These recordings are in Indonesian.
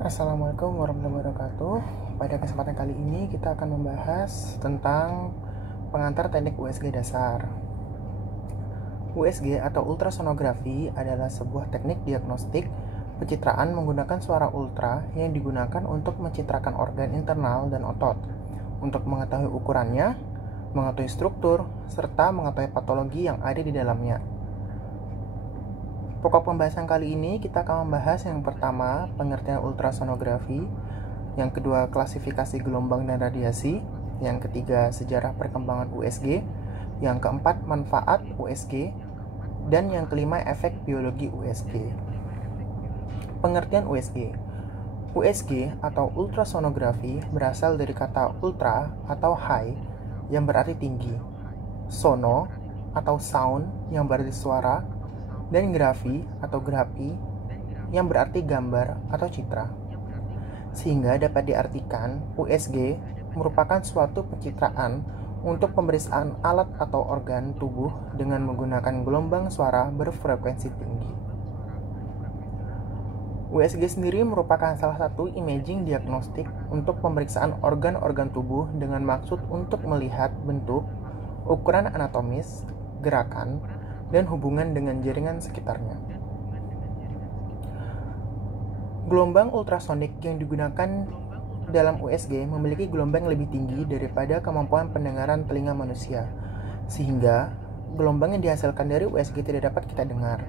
Assalamualaikum warahmatullahi wabarakatuh. Pada kesempatan kali ini kita akan membahas tentang pengantar teknik USG dasar. USG atau ultrasonografi adalah sebuah teknik diagnostik pencitraan menggunakan suara ultra yang digunakan untuk mencitrakan organ internal dan otot untuk mengetahui ukurannya, mengetahui struktur, serta mengetahui patologi yang ada di dalamnya. Pokok pembahasan kali ini kita akan membahas yang pertama, pengertian ultrasonografi, yang kedua, klasifikasi gelombang dan radiasi, yang ketiga, sejarah perkembangan USG, yang keempat, manfaat USG, dan yang kelima, efek biologi USG. Pengertian USG. USG atau ultrasonografi berasal dari kata ultra atau high yang berarti tinggi, sono atau sound yang berarti suara, dan grafi atau grafi yang berarti gambar atau citra. Sehingga dapat diartikan USG merupakan suatu pencitraan untuk pemeriksaan alat atau organ tubuh dengan menggunakan gelombang suara berfrekuensi tinggi. USG sendiri merupakan salah satu imaging diagnostik untuk pemeriksaan organ-organ tubuh dengan maksud untuk melihat bentuk, ukuran anatomis, gerakan, dan hubungan dengan jaringan sekitarnya. Gelombang ultrasonik yang digunakan dalam USG memiliki gelombang lebih tinggi daripada kemampuan pendengaran telinga manusia, sehingga gelombang yang dihasilkan dari USG tidak dapat kita dengar.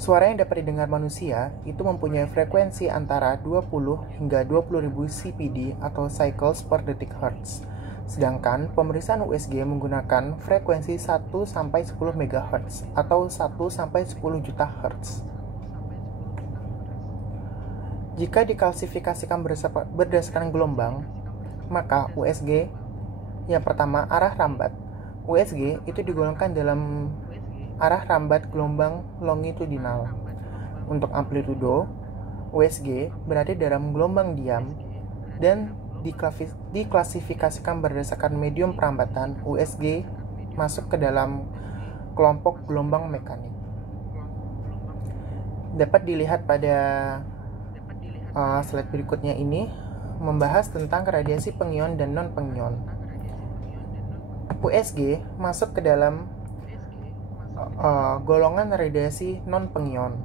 Suara yang dapat didengar manusia itu mempunyai frekuensi antara 20 hingga 20.000 CPD atau cycles per detik hertz. Sedangkan pemeriksaan USG menggunakan frekuensi 1-10 MHz atau 1-10 juta Hz. Jika diklasifikasikan berdasarkan gelombang, maka USG yang pertama arah rambat. USG itu digolongkan dalam arah rambat gelombang longitudinal. Untuk amplitudo, USG berada dalam gelombang diam dan diklasifikasikan berdasarkan medium perambatan. USG masuk ke dalam kelompok gelombang mekanik. Dapat dilihat pada slide berikutnya ini membahas tentang radiasi pengion dan non-pengion. USG masuk ke dalam golongan radiasi non-pengion.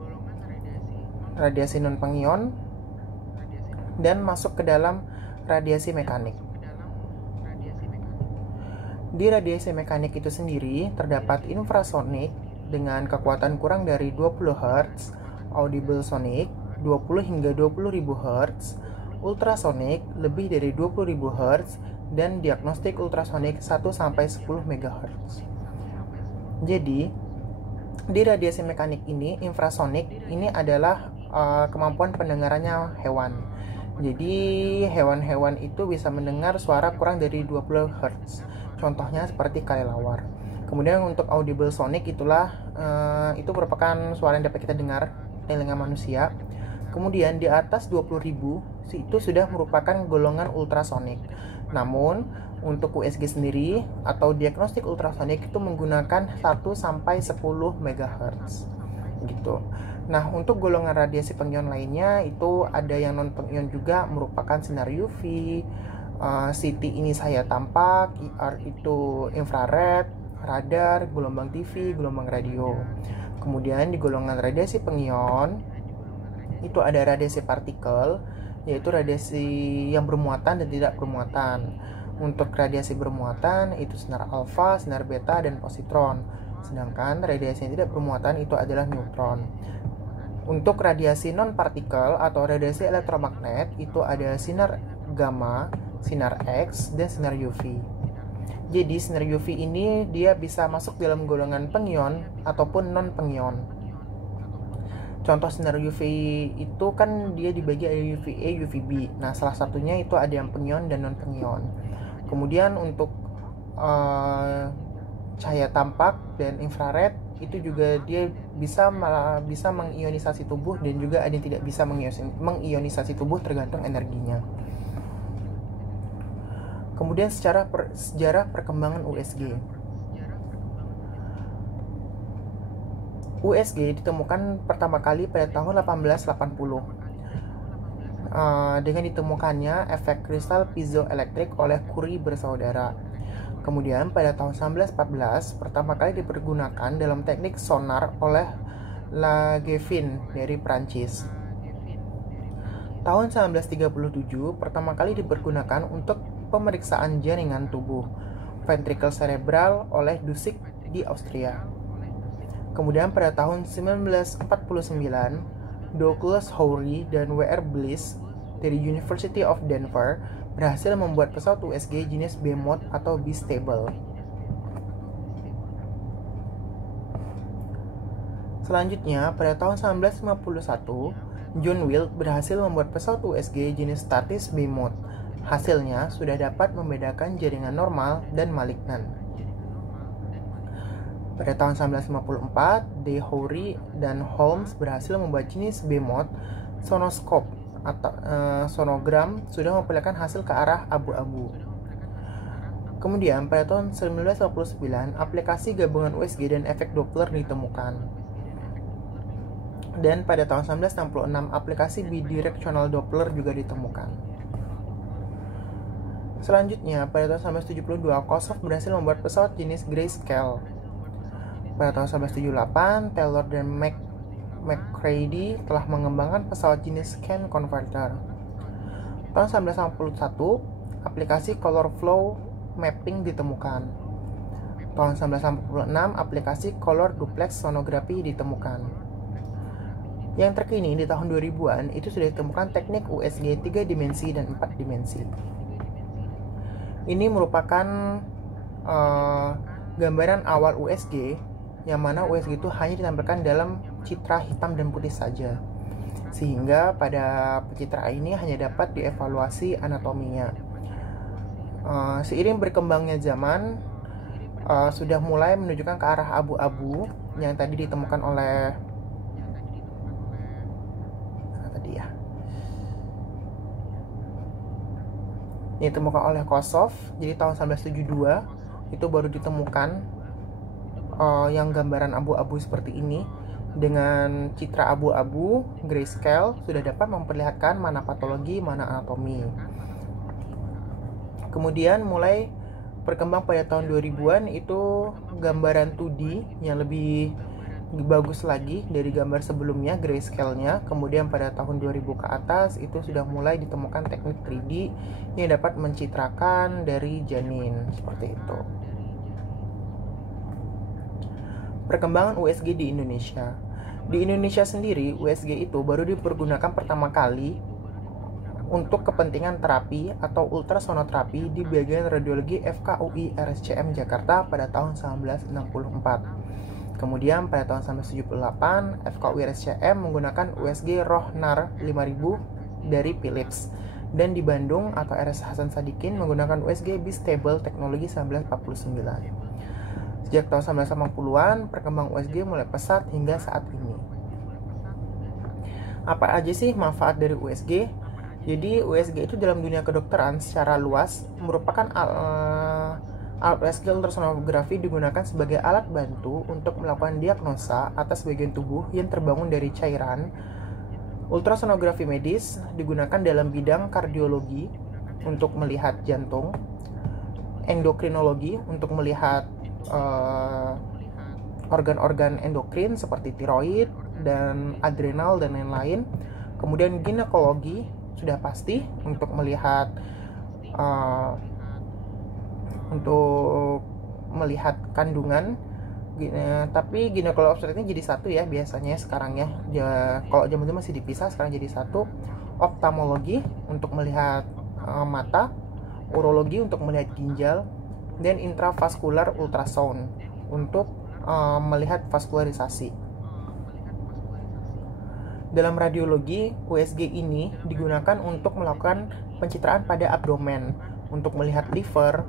Radiasi non-pengion dan masuk ke dalam radiasi mekanik. Di radiasi mekanik itu sendiri terdapat infrasonik dengan kekuatan kurang dari 20 Hz, audible sonic 20 hingga 20.000 Hz, ultrasonik lebih dari 20.000 Hz, dan diagnostik ultrasonik 1-10 MHz. Jadi, di radiasi mekanik ini, infrasonik ini adalah kemampuan pendengarannya hewan. Jadi hewan-hewan itu bisa mendengar suara kurang dari 20 Hz. Contohnya seperti kelelawar. Kemudian untuk audible sonic itu merupakan suara yang dapat kita dengar telinga manusia. Kemudian di atas 20.000 itu sudah merupakan golongan ultrasonik. Namun untuk USG sendiri atau diagnostik ultrasonik itu menggunakan 1-10 MHz gitu. Nah, untuk golongan radiasi pengion lainnya itu ada yang non pengion juga, merupakan sinar UV, CT ini saya tampak, IR itu infrared, radar, gelombang TV, gelombang radio. Kemudian di golongan radiasi pengion itu ada radiasi partikel, yaitu radiasi yang bermuatan dan tidak bermuatan. Untuk radiasi bermuatan itu sinar alfa, sinar beta, dan positron. Sedangkan radiasi yang tidak bermuatan itu adalah neutron. Untuk radiasi non-partikel atau radiasi elektromagnet itu ada sinar gamma, sinar X, dan sinar UV. Jadi sinar UV ini dia bisa masuk dalam golongan pengion ataupun non-pengion. Contoh sinar UV itu kan dia dibagi ada UVA, UVB. Nah, salah satunya itu ada yang pengion dan non-pengion. Kemudian untuk cahaya tampak dan infrared itu juga dia bisa mengionisasi tubuh, dan juga ada yang tidak bisa mengionisasi tubuh tergantung energinya. Kemudian sejarah perkembangan USG. USG ditemukan pertama kali pada tahun 1880. dengan ditemukannya efek kristal piezoelektrik oleh Curie bersaudara. Kemudian pada tahun 1914 pertama kali dipergunakan dalam teknik sonar oleh Langevin dari Prancis. Tahun 1937 pertama kali dipergunakan untuk pemeriksaan jaringan tubuh ventrikel cerebral oleh Dussek di Austria. Kemudian pada tahun 1949 Douglas Houry dan W.R. Bliss dari University of Denver berhasil membuat pesawat USG jenis Behemoth atau Beastable. Selanjutnya, pada tahun 1951, John Wilk berhasil membuat pesawat USG jenis Statis Behemoth. Hasilnya sudah dapat membedakan jaringan normal dan malignan. Pada tahun 1954, De Houry dan Holmes berhasil membuat jenis Behemoth sonoscope atau sonogram sudah memperlihatkan hasil ke arah abu-abu. Kemudian pada tahun 1959 aplikasi gabungan USG dan efek Doppler ditemukan. Dan pada tahun 1966 aplikasi bidirectional Doppler juga ditemukan. Selanjutnya pada tahun 1972 Kossoff berhasil membuat pesawat jenis Grayscale. Pada tahun 1978 Taylor dan McCready telah mengembangkan pesawat jenis scan converter. Tahun 1981, aplikasi color flow mapping ditemukan. Tahun 1986, aplikasi color duplex sonography ditemukan. Yang terkini di tahun 2000-an itu sudah ditemukan teknik USG 3 dimensi dan 4 dimensi. Ini merupakan gambaran awal USG, yang mana USG itu hanya ditampilkan dalam citra hitam dan putih saja, sehingga pada pencitraan ini hanya dapat dievaluasi anatominya. Seiring berkembangnya zaman, sudah mulai menunjukkan ke arah abu-abu yang tadi ditemukan oleh ditemukan oleh Kossoff. Jadi tahun 1972 itu baru ditemukan yang gambaran abu-abu seperti ini dengan citra abu-abu grayscale sudah dapat memperlihatkan mana patologi, mana anatomi. Kemudian mulai berkembang pada tahun 2000-an itu gambaran 2D yang lebih bagus lagi dari gambar sebelumnya grayscale-nya. Kemudian pada tahun 2000 ke atas itu sudah mulai ditemukan teknik 3D yang dapat mencitrakan dari janin seperti itu. Perkembangan USG di Indonesia. Di Indonesia sendiri, USG itu baru dipergunakan pertama kali untuk kepentingan terapi atau ultrasonoterapi di bagian radiologi FKUI RSCM Jakarta pada tahun 1964. Kemudian pada tahun 1978, FKUI RSCM menggunakan USG Rohnar 5000 dari Philips. Dan di Bandung atau RS Hasan Sadikin menggunakan USG Beastable teknologi 1949. Sejak tahun 1980-an, perkembangan USG mulai pesat hingga saat ini. Apa aja sih manfaat dari USG? Jadi USG itu dalam dunia kedokteran secara luas merupakan alat USG ultrasonografi digunakan sebagai alat bantu untuk melakukan diagnosa atas bagian tubuh yang terbangun dari cairan. Ultrasonografi medis digunakan dalam bidang kardiologi untuk melihat jantung, endokrinologi untuk melihat organ-organ endokrin seperti tiroid dan adrenal dan lain-lain. Kemudian ginekologi sudah pasti untuk melihat kandungan. Tapi ginekologi obstetrik ini jadi satu ya biasanya sekarang ya. Kalau zaman itu masih dipisah, sekarang jadi satu. Ophthalmologi untuk melihat mata, urologi untuk melihat ginjal, dan intravaskular ultrasound untuk melihat vaskularisasi. Dalam radiologi, USG ini digunakan untuk melakukan pencitraan pada abdomen untuk melihat liver,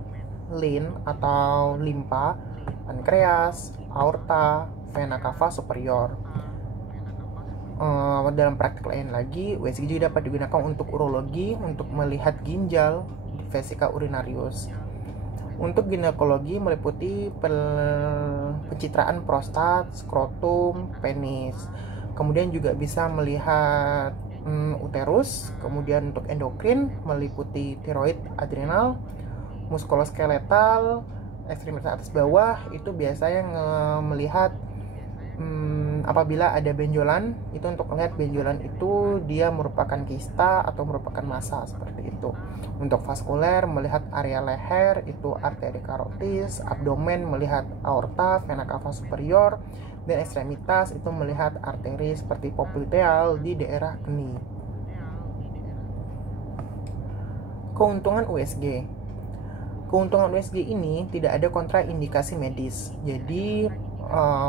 lin atau limpa, pankreas, aorta, vena cava superior. Dalam praktik lain lagi, USG juga dapat digunakan untuk urologi untuk melihat ginjal, vesika urinarius. Untuk ginekologi meliputi pencitraan prostat, skrotum, penis. Kemudian juga bisa melihat uterus. Kemudian untuk endokrin meliputi tiroid, adrenal, muskuloskeletal, ekstremitas atas bawah itu biasanya melihat apabila ada benjolan, itu untuk melihat benjolan itu dia merupakan kista atau merupakan massa, seperti itu. Untuk vaskuler melihat area leher itu arteri karotis, abdomen melihat aorta, vena cava superior, dan ekstremitas itu melihat arteri seperti popliteal di daerah keni. Keuntungan USG. Keuntungan USG ini tidak ada kontraindikasi medis. Jadi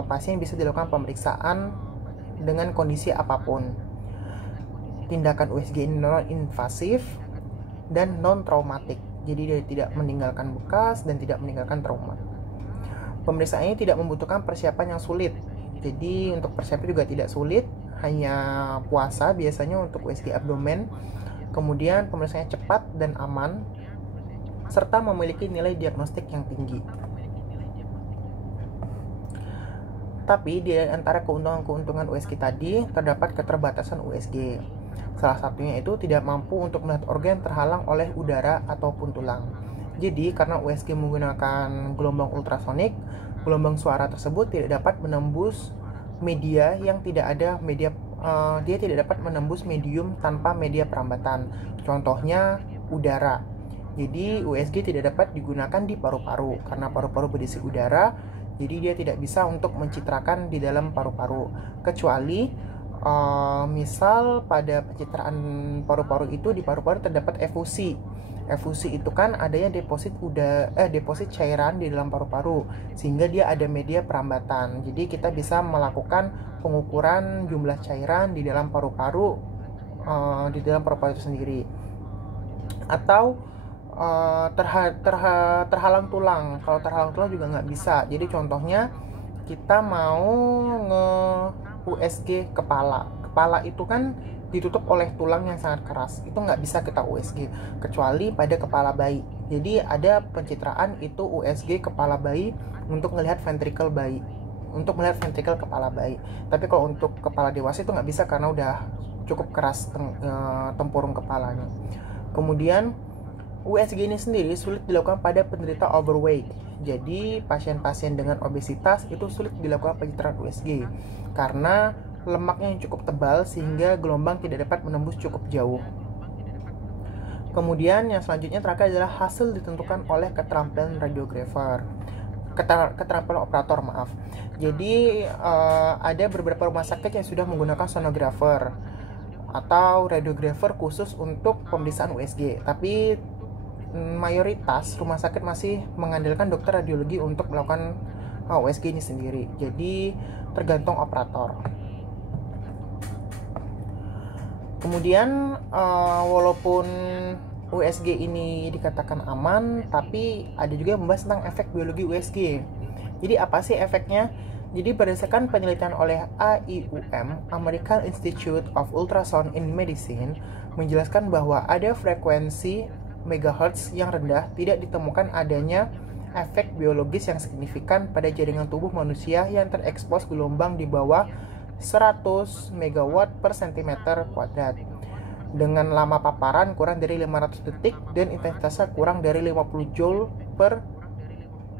pasien bisa dilakukan pemeriksaan dengan kondisi apapun. Tindakan USG ini non-invasif dan non-traumatik. Jadi dia tidak meninggalkan bekas dan tidak meninggalkan trauma. Pemeriksaan ini tidak membutuhkan persiapan yang sulit. Jadi untuk persiapan juga tidak sulit, hanya puasa biasanya untuk USG abdomen. Kemudian pemeriksaannya cepat dan aman, serta memiliki nilai diagnostik yang tinggi. Tapi di antara keuntungan-keuntungan USG tadi terdapat keterbatasan USG. Salah satunya itu tidak mampu untuk melihat organ terhalang oleh udara ataupun tulang. Jadi karena USG menggunakan gelombang ultrasonik, gelombang suara tersebut tidak dapat menembus media yang tidak ada media. Dia tidak dapat menembus medium tanpa media perambatan. Contohnya udara. Jadi USG tidak dapat digunakan di paru-paru karena paru-paru berisi udara. Jadi dia tidak bisa untuk mencitrakan di dalam paru-paru, kecuali misal pada pencitraan paru-paru itu di paru-paru terdapat efusi. Efusi itu kan adanya deposit cairan di dalam paru-paru, sehingga dia ada media perambatan. Jadi kita bisa melakukan pengukuran jumlah cairan di dalam paru-paru itu sendiri. Atau terhalang tulang. Kalau terhalang tulang juga nggak bisa. Jadi contohnya kita mau nge-USG kepala itu kan ditutup oleh tulang yang sangat keras, itu nggak bisa kita USG kecuali pada kepala bayi. Jadi ada pencitraan itu USG kepala bayi untuk melihat ventrikel bayi, untuk melihat ventrikel kepala bayi. Tapi kalau untuk kepala dewasa itu nggak bisa karena udah cukup keras tempurung kepalanya. Kemudian USG ini sendiri sulit dilakukan pada penderita overweight. Jadi pasien-pasien dengan obesitas itu sulit dilakukan pencitraan USG karena lemaknya yang cukup tebal sehingga gelombang tidak dapat menembus cukup jauh. Kemudian yang selanjutnya terakhir adalah hasil ditentukan oleh keterampilan radiografer. Keterampilan operator, maaf. Jadi ada beberapa rumah sakit yang sudah menggunakan sonografer atau radiografer khusus untuk pemeriksaan USG. Tapi mayoritas rumah sakit masih mengandalkan dokter radiologi untuk melakukan USG ini sendiri. Jadi tergantung operator. Kemudian walaupun USG ini dikatakan aman, tapi ada juga yang membahas tentang efek biologi USG. Jadi apa sih efeknya? Jadi berdasarkan penelitian oleh AIUM, American Institute of Ultrasound in Medicine, menjelaskan bahwa ada frekuensi megahertz yang rendah tidak ditemukan adanya efek biologis yang signifikan pada jaringan tubuh manusia yang terekspos gelombang di bawah 100 megawatt per cm kuadrat dengan lama paparan kurang dari 500 detik dan intensitasnya kurang dari 50 joule per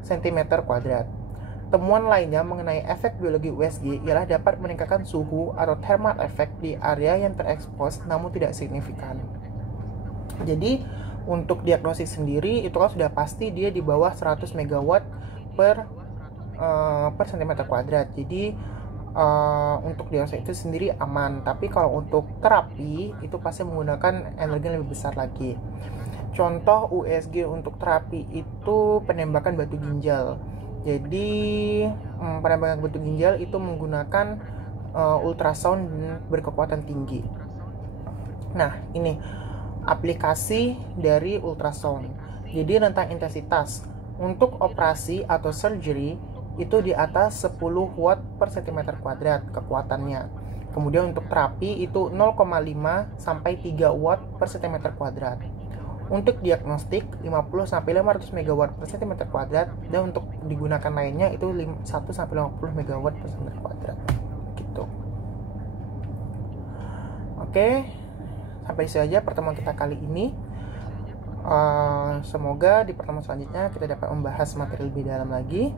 cm kuadrat. Temuan lainnya mengenai efek biologi USG ialah dapat meningkatkan suhu atau thermal effect di area yang terekspos namun tidak signifikan. Jadi untuk diagnosis sendiri itu kan sudah pasti dia di bawah 100 megawatt per cm kuadrat. Jadi untuk diagnosis itu sendiri aman. Tapi kalau untuk terapi itu pasti menggunakan energi yang lebih besar lagi. Contoh USG untuk terapi itu penembakan batu ginjal. Jadi penembakan batu ginjal itu menggunakan ultrasound berkekuatan tinggi. Nah ini aplikasi dari ultrasound. Jadi rentang intensitas untuk operasi atau surgery itu di atas 10 watt per cm kuadrat kekuatannya. Kemudian untuk terapi itu 0,5 sampai 3 watt per cm kuadrat. Untuk diagnostik 50 sampai 500 megawatt per cm kuadrat, dan untuk digunakan lainnya itu 1 sampai 50 megawatt per cm kuadrat. Gitu. Oke. Sampai saja pertemuan kita kali ini. Semoga di pertemuan selanjutnya kita dapat membahas materi lebih dalam lagi.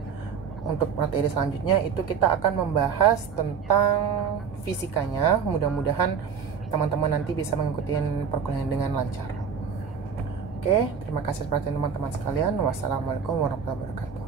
Untuk materi selanjutnya itu kita akan membahas tentang fisikanya. Mudah-mudahan teman-teman nanti bisa mengikuti perkuliahan dengan lancar. Oke, terima kasih perhatian teman-teman sekalian. Wassalamualaikum warahmatullahi wabarakatuh.